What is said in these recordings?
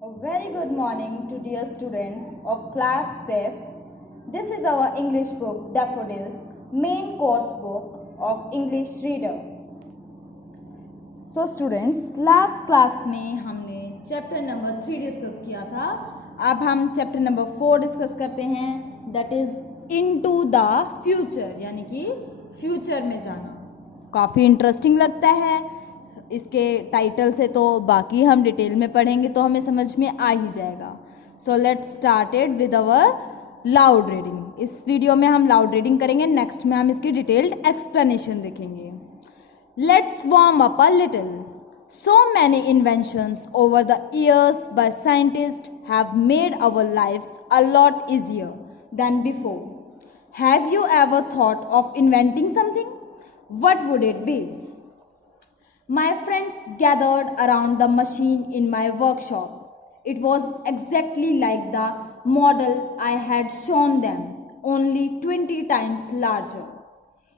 A very good morning to dear students of class 5th. This is our English book Daffodils, main course book of English reader. So students, last class में हमने chapter number 3 discuss किया था. अब हम chapter number 4 discuss करते हैं, that is into the future, यानी कि फ्यूचर में जाना. काफ़ी इंटरेस्टिंग लगता है. इसके टाइटल से तो बाकी हम डिटेल में पढ़ेंगे तो हमें समझ में आ ही जाएगा. So let's started with our loud reading. इस वीडियो में हम लाउड रीडिंग करेंगे, नेक्स्ट में हम इसकी डिटेल्ड एक्सप्लेनेशन देखेंगे. Let's warm up a little. So many inventions over the years by scientists have made our lives a lot easier than before. Have you ever thought of inventing something? What would it be? My friends gathered around the machine in my workshop. It was exactly like the model I had shown them, only 20 times larger.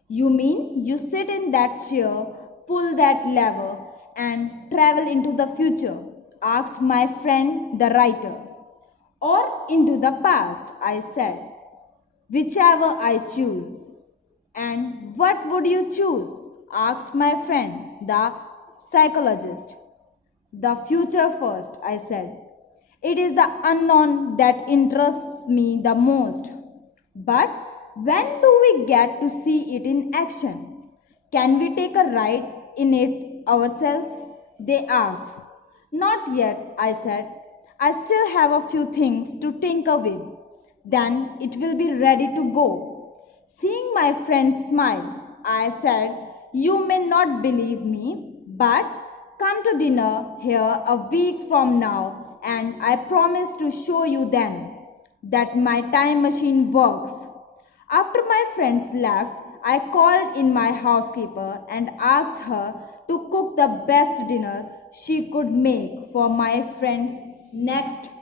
You mean you sit in that chair, pull that lever, and travel into the future? Asked my friend the writer. Or into the past, I said. Whichever I choose. And what would you choose? Asked my friend the psychologist. The future first, I said. It is the unknown that interests me the most. But when do we get to see it in action? Can we take a ride in it ourselves? They asked. Not yet, I said. I still have a few things to tinker with. Then it will be ready to go. Seeing my friend smile, I said, You may not believe me, but come to dinner here a week from now, and I promise to show you then that my time machine works. After my friends left, I called in my housekeeper and asked her to cook the best dinner she could make for my friends next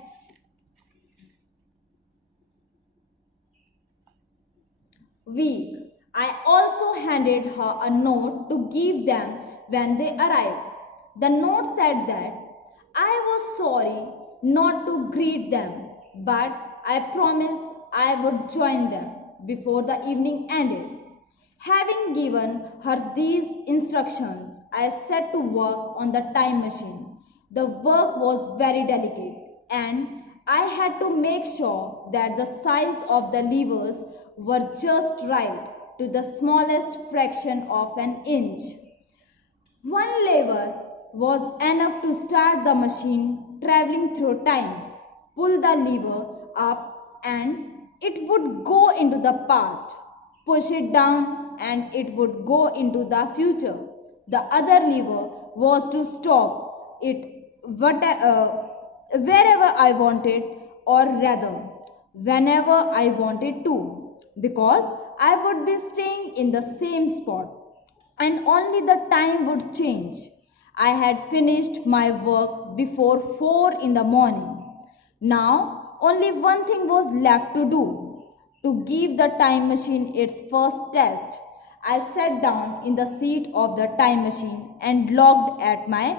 week. I also handed her a note to give them when they arrived. The note said that I was sorry not to greet them, but I promised I would join them before the evening ended. Having given her these instructions, I set to work on the time machine. The work was very delicate, and I had to make sure that the size of the levers were just right to the smallest fraction of an inch. One lever was enough to start the machine traveling through time. Pull the lever up and it would go into the past. Push it down and it would go into the future. The other lever was to stop it wherever I wanted, or rather, whenever I wanted to, because I would be staying in the same spot and only the time would change. I had finished my work before 4 in the morning. Now, only one thing was left to do, to give the time machine its first test. I sat down in the seat of the time machine and looked at my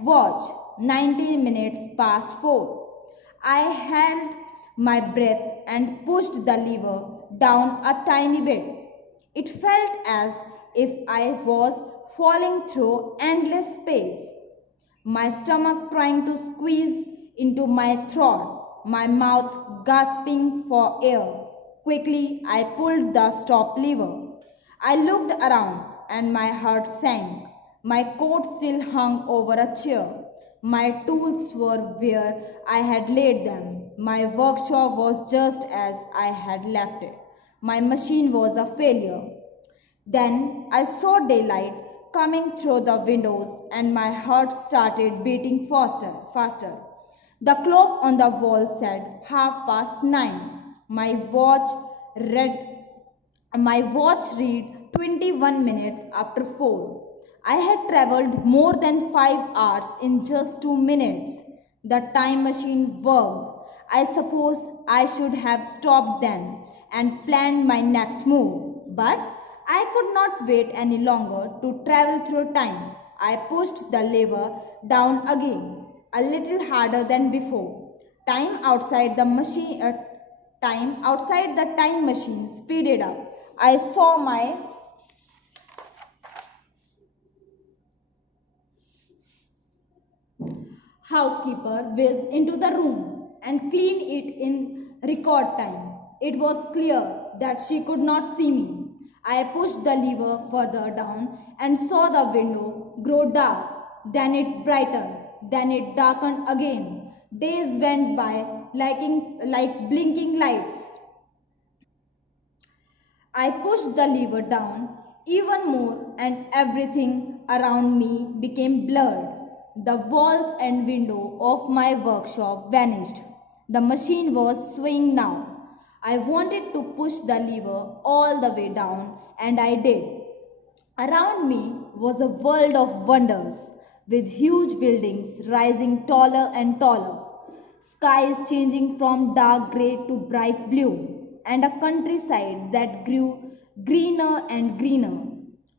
watch. 19 minutes past 4. I held my breath and pushed the lever down a tiny bit. It felt as if I was falling through endless space, my stomach trying to squeeze into my throat, my mouth gasping for air. Quickly, I pulled the stop lever. I looked around and my heart sank. My coat still hung over a chair. My tools were where I had laid them. My workshop was just as I had left it. My machine was a failure. Then I saw daylight coming through the windows and my heart started beating faster. The clock on the wall said 9:30. Read my watch read 21 minutes after 4. I had traveled more than 5 hours in just 2 minutes. The time machine worked. I suppose I should have stopped then and planned my next move. But I could not wait any longer to travel through time. I pushed the lever down again. a little harder than before. Time outside the time machine speeded up. I saw my housekeeper whiz into the room and clean it in record time. It was clear that she could not see me. I pushed the lever further down and saw the window grow dark. Then it brightened. Then it darkened again. Days went by like blinking lights. I pushed the lever down even more and everything around me became blurred. The walls and window of my workshop vanished. The machine was swaying now. I wanted to push the lever all the way down and I did. Around me was a world of wonders with huge buildings rising taller and taller, skies changing from dark grey to bright blue, and a countryside that grew greener and greener.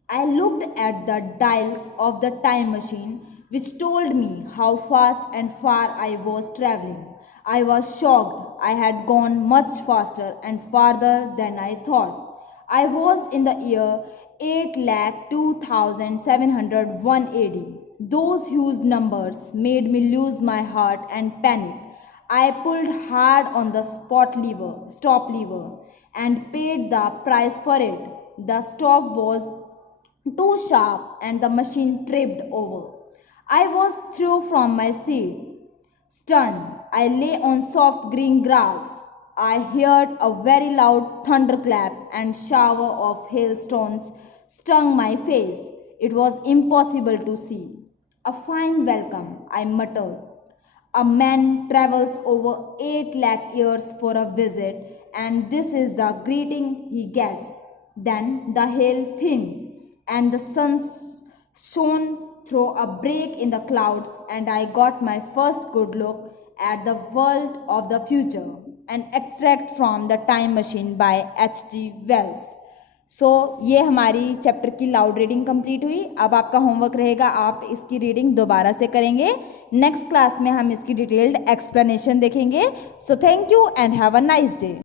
I looked at the dials of the time machine, which told me how fast and far I was traveling. I was shocked. I had gone much faster and farther than I thought. I was in the year 8,02,701 AD. Those huge numbers made me lose my heart and panic. I pulled hard on the stop lever, and paid the price for it. The stop was too sharp and the machine tripped over. I was thrown from my seat. Stunned, I lay on soft green grass. I heard a very loud thunderclap and shower of hailstones stung my face. It was impossible to see. A fine welcome, I muttered. A man travels over 8 lakh years for a visit, and this is the greeting he gets. Then the hail thinned, and the sun shone through a break in the clouds, and I got my first good look at the world of the future. An extract from The Time Machine by H.G. Wells. ये हमारी chapter की loud reading complete हुई. अब आपका homework रहेगा, आप इसकी reading दोबारा से करेंगे. नेक्स्ट क्लास में हम इसकी डिटेल्ड एक्सप्लेनेशन देखेंगे. So thank you and have a nice day.